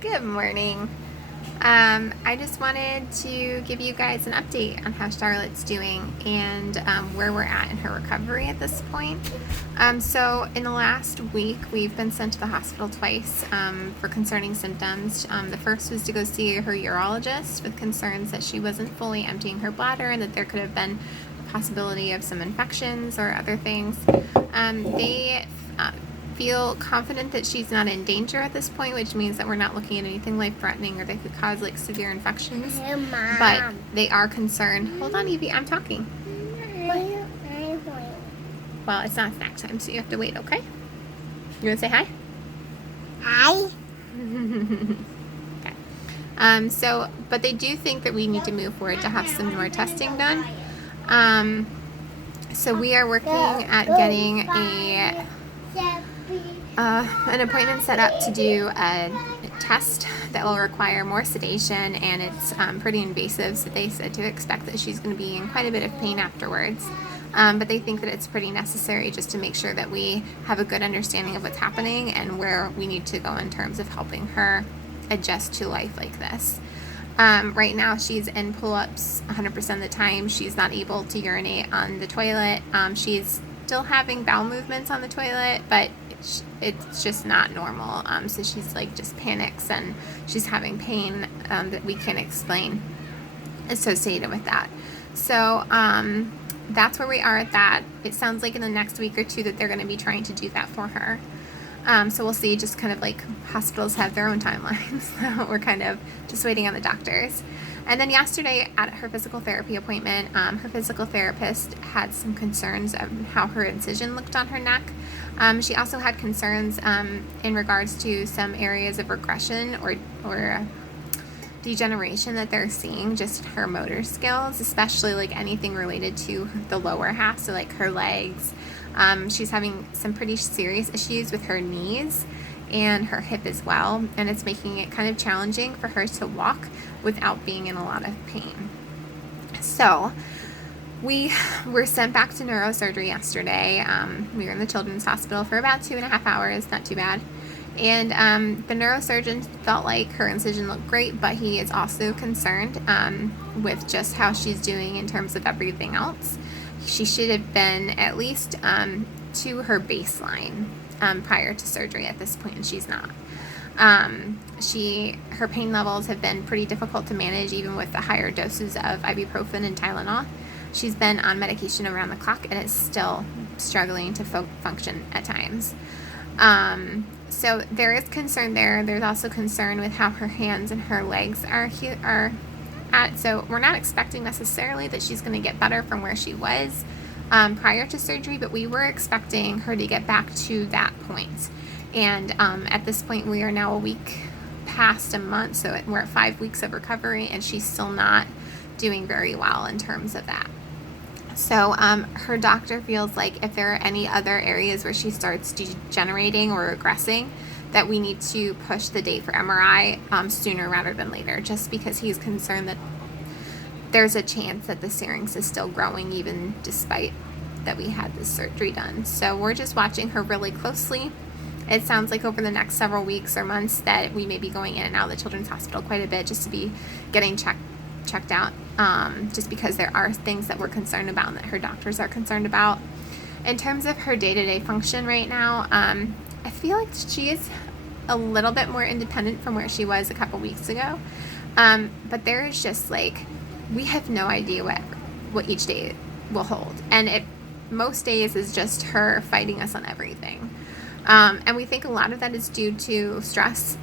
Good morning. I just wanted to give you guys an update on how Charlotte's doing and where we're at in her recovery at this point. So, in the last week, we've been sent to the hospital twice for concerning symptoms. The first was to go see her urologist with concerns that she wasn't fully emptying her bladder and that there could have been a possibility of some infections or other things. They feel confident that she's not in danger at this point, which means that we're not looking at anything life-threatening or that could cause like severe infections. Hey, Mom. But they are concerned. Hold on, Evie, I'm talking. Well, it's not snack time, so you have to wait, okay? You want to say hi? Hi. Okay. But they do think that we need to move forward to have some more testing done. So we are working at getting an appointment set up to do a test that will require more sedation, and it's pretty invasive, so they said to expect that she's going to be in quite a bit of pain afterwards. But they think that it's pretty necessary just to make sure that we have a good understanding of what's happening and where we need to go in terms of helping her adjust to life like this. Right now she's in pull-ups 100% of the time. She's not able to urinate on the toilet. She's still having bowel movements on the toilet, but it's just not normal. So she's like just panics and she's having pain that we can't explain associated with that. So that's where we are at that. It sounds like in the next week or two that they're going to be trying to do that for her. So we'll see, just kind of like hospitals have their own timelines. So we're kind of just waiting on the doctors. And then yesterday at her physical therapy appointment, her physical therapist had some concerns of how her incision looked on her neck. She also had concerns in regards to some areas of regression or degeneration that they're seeing, just her motor skills, especially like anything related to the lower half, so like her legs. She's having some pretty serious issues with her knees and her hip as well, and it's making it kind of challenging for her to walk without being in a lot of pain. So we were sent back to neurosurgery yesterday. We were in the children's hospital for about 2.5 hours, not too bad. And the neurosurgeon felt like her incision looked great, but he is also concerned with just how she's doing in terms of everything else. She should have been at least to her baseline prior to surgery at this point, and she's not. Her pain levels have been pretty difficult to manage, even with the higher doses of ibuprofen and Tylenol. She's been on medication around the clock and is still struggling to function at times. So there is concern there. There's also concern with how her hands and her legs are at. So we're not expecting necessarily that she's going to get better from where she was prior to surgery, but we were expecting her to get back to that point. And at this point, we are now a week past a month, so we're at 5 weeks of recovery, and she's still not doing very well in terms of that. So her doctor feels like if there are any other areas where she starts degenerating or regressing, that we need to push the date for MRI sooner rather than later, just because he's concerned that there's a chance that the syrinx is still growing even despite that we had this surgery done. So we're just watching her really closely. It sounds like over the next several weeks or months that we may be going in and out of the children's hospital quite a bit just to be getting checked out, just because there are things that we're concerned about and that her doctors are concerned about. In terms of her day-to-day function right now, I feel like she is a little bit more independent from where she was a couple weeks ago, but there is just like, we have no idea what each day will hold, and most days is just her fighting us on everything, and we think a lot of that is due to stress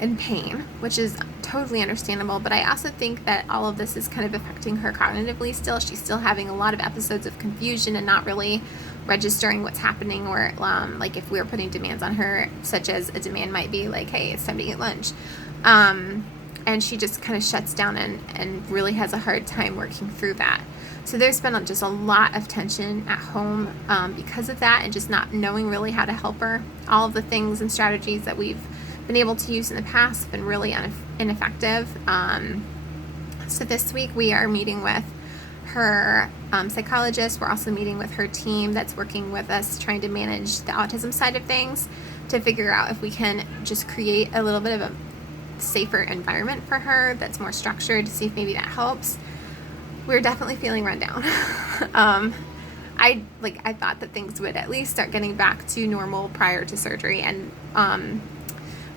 and pain, which is totally understandable, but I also think that all of this is kind of affecting her cognitively still. She's still having a lot of episodes of confusion and not really registering what's happening, or like if we were putting demands on her, such as a demand might be like, hey, it's time to eat lunch, and she just kind of shuts down and really has a hard time working through that. So there's been just a lot of tension at home because of that, and just not knowing really how to help her. All of the things and strategies that we've been able to use in the past have been really ineffective. So this week we are meeting with her psychologist. We're also meeting with her team that's working with us trying to manage the autism side of things, to figure out if we can just create a little bit of safer environment for her that's more structured, to see if maybe that helps. We're definitely feeling run down. I thought that things would at least start getting back to normal prior to surgery, and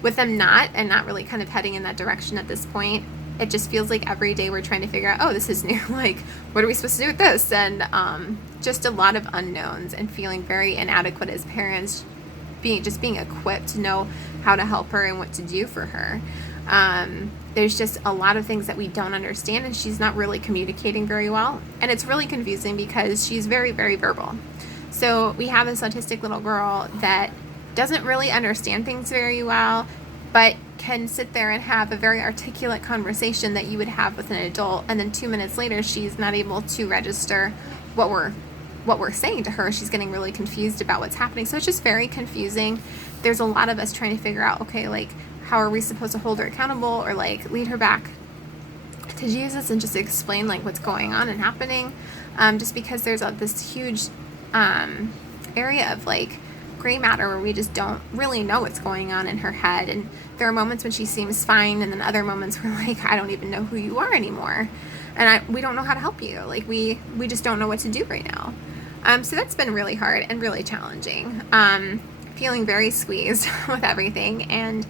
with them not really kind of heading in that direction at this point, it just feels like every day we're trying to figure out, oh, this is new, like, what are we supposed to do with this? And just a lot of unknowns, and feeling very inadequate as parents, being equipped to know how to help her and what to do for her. There's just a lot of things that we don't understand, and she's not really communicating very well. And it's really confusing because she's very, very verbal. So we have this autistic little girl that doesn't really understand things very well, but can sit there and have a very articulate conversation that you would have with an adult, and then 2 minutes later she's not able to register what we're saying to her. She's getting really confused about what's happening. So it's just very confusing. There's a lot of us trying to figure out, okay, like, how are we supposed to hold her accountable, or like lead her back to Jesus and just explain like what's going on and happening, just because there's this huge area of like gray matter where we just don't really know what's going on in her head. And there are moments when she seems fine, and then other moments where like, I don't even know who you are anymore, and we don't know how to help you. Like we just don't know what to do right now. So that's been really hard and really challenging. Feeling very squeezed with everything, and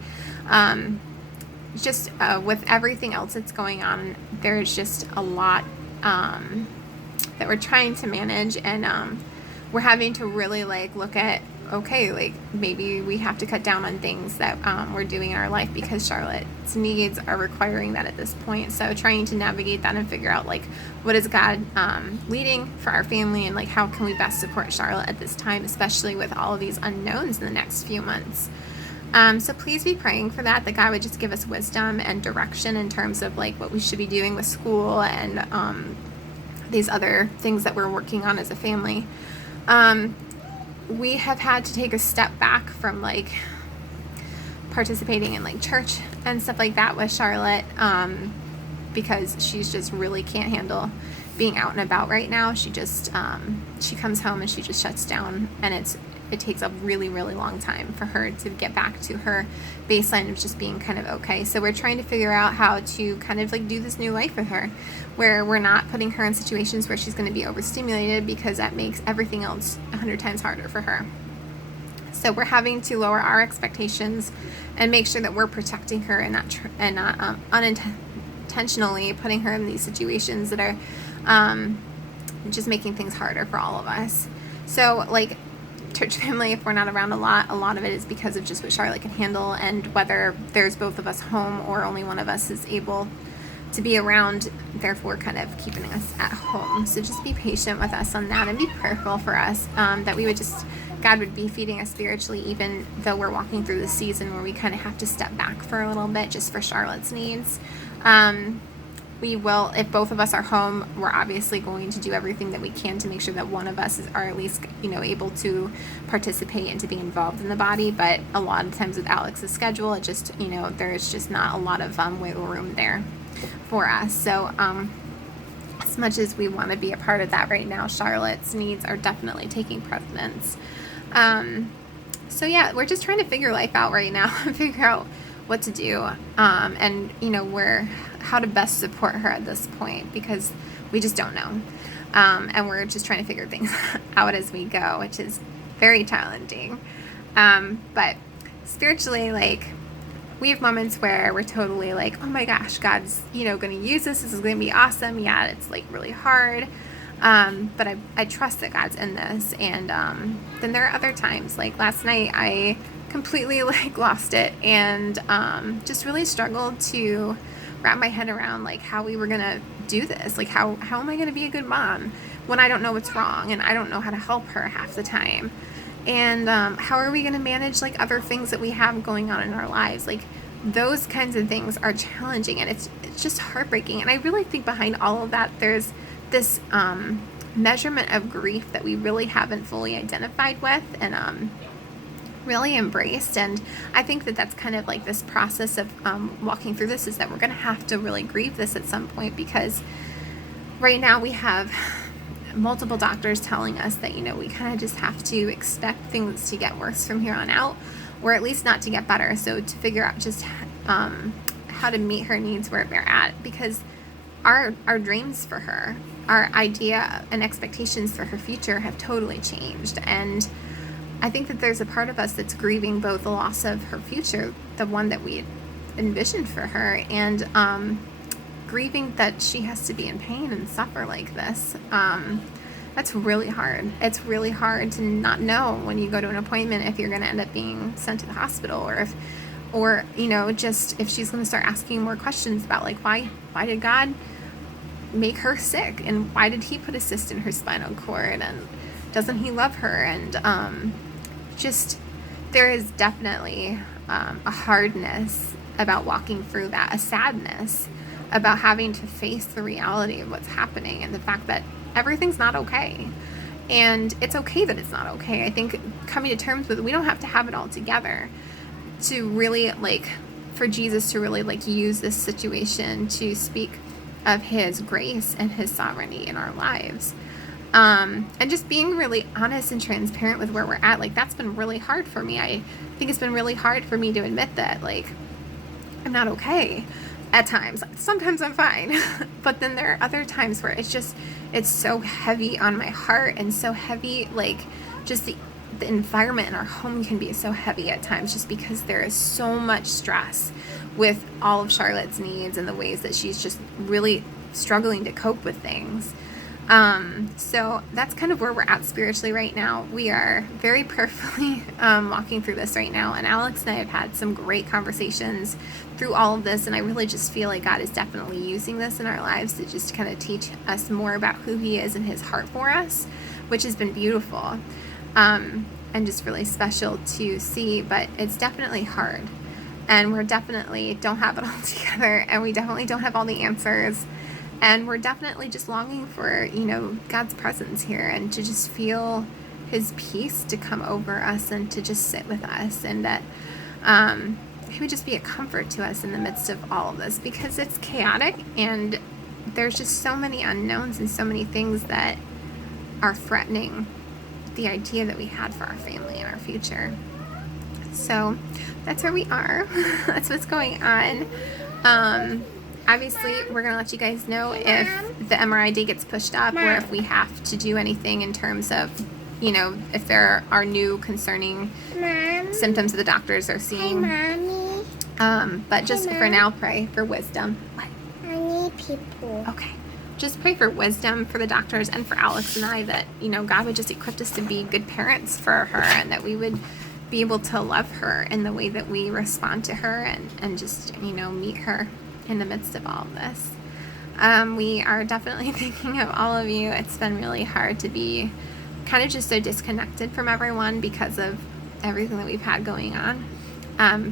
just with everything else that's going on, there's just a lot that we're trying to manage, and we're having to really like look at, okay, like maybe we have to cut down on things that we're doing in our life because Charlotte's needs are requiring that at this point. So trying to navigate that and figure out like, what is God leading for our family, and like how can we best support Charlotte at this time, especially with all of these unknowns in the next few months. So please be praying for that God would just give us wisdom and direction in terms of like what we should be doing with school and these other things that we're working on as a family. We have had to take a step back from like participating in like church and stuff like that with Charlotte, because she's just really can't handle being out and about right now. She just she comes home and she just shuts down, and it takes a really, really long time for her to get back to her baseline of just being kind of okay. So we're trying to figure out how to kind of like do this new life with her, where we're not putting her in situations where she's going to be overstimulated, because that makes everything else 100 times harder for her. So we're having to lower our expectations and make sure that we're protecting her and not unintentionally putting her in these situations that are just making things harder for all of us. So like church family, if we're not around a lot of it is because of just what Charlotte can handle, and whether there's both of us home or only one of us is able to be around, therefore kind of keeping us at home. So just be patient with us on that, and be prayerful for us, that we would just, God would be feeding us spiritually, even though we're walking through the season where we kind of have to step back for a little bit just for Charlotte's needs. We will, if both of us are home, we're obviously going to do everything that we can to make sure that one of us are at least, able to participate and to be involved in the body. But a lot of times with Alex's schedule, it just, there's just not a lot of wiggle room there for us. So as much as we want to be a part of that right now, Charlotte's needs are definitely taking precedence. So yeah, we're just trying to figure life out right now and figure out what to do, and how to best support her at this point, because we just don't know, and we're just trying to figure things out as we go, which is very challenging. But spiritually, like, we have moments where we're totally like, oh my gosh, God's going to use this is going to be awesome. Yeah, it's like really hard, but I trust that God's in this. And then there are other times, like last night I completely like lost it, and just really struggled to wrap my head around like how we were gonna do this. Like how am I gonna be a good mom when I don't know what's wrong, and I don't know how to help her half the time, and how are we gonna manage like other things that we have going on in our lives? Like those kinds of things are challenging, and it's just heartbreaking. And I really think behind all of that there's this measurement of grief that we really haven't fully identified with and really embraced. And I think that that's kind of like this process of walking through this, is that we're going to have to really grieve this at some point, because right now we have multiple doctors telling us that we kind of just have to expect things to get worse from here on out, or at least not to get better. So to figure out just how to meet her needs where they're at, because our dreams for her, our idea and expectations for her future have totally changed. And I think that there's a part of us that's grieving both the loss of her future, the one that we envisioned for her, and grieving that she has to be in pain and suffer like this. That's really hard. It's really hard to not know when you go to an appointment if you're going to end up being sent to the hospital, or just if she's going to start asking more questions about like why did God make her sick, and why did he put a cyst in her spinal cord, and doesn't he love her? And just there is definitely a hardness about walking through that, a sadness about having to face the reality of what's happening and the fact that everything's not okay. And it's okay that it's not okay. I think coming to terms with, we don't have to have it all together to really for Jesus to really use this situation to speak of his grace and his sovereignty in our lives. And just being really honest and transparent with where we're at, that's been really hard for me. I think it's been really hard for me to admit that I'm not okay at times. Sometimes I'm fine, but then there are other times where it's so heavy on my heart, and so heavy, just the environment in our home can be so heavy at times, just because there is so much stress with all of Charlotte's needs and the ways that she's just really struggling to cope with things. So that's kind of where we're at spiritually right now. We are very prayerfully walking through this right now, and Alex and I have had some great conversations through all of this, and I really just feel like God is definitely using this in our lives to just kind of teach us more about who he is and his heart for us, which has been beautiful and just really special to see. But it's definitely hard, and we're definitely don't have it all together, and we definitely don't have all the answers. And we're definitely just longing for, God's presence here, and to just feel his peace to come over us and to just sit with us, and that he would just be a comfort to us in the midst of all of this, because it's chaotic and there's just so many unknowns and so many things that are threatening the idea that we had for our family and our future. So that's where we are. That's what's going on. Obviously, we're going to let you guys know if the MRI date gets pushed up, or if we have to do anything in terms of, if there are new concerning symptoms that the doctors are seeing. But just for now, pray for wisdom. What? I need people. Okay. Just pray for wisdom for the doctors and for Alex and I, that, God would just equip us to be good parents for her, and that we would be able to love her in the way that we respond to her, and just, meet her in the midst of all of this. We are definitely thinking of all of you. It's been really hard to be kind of just so disconnected from everyone because of everything that we've had going on.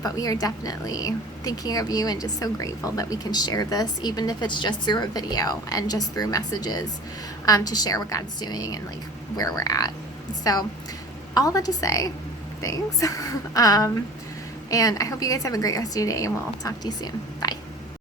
But we are definitely thinking of you, and just so grateful that we can share this, even if it's just through a video and just through messages, to share what God's doing and where we're at. So all that to say, thanks. And I hope you guys have a great rest of your day, and we'll talk to you soon. Bye.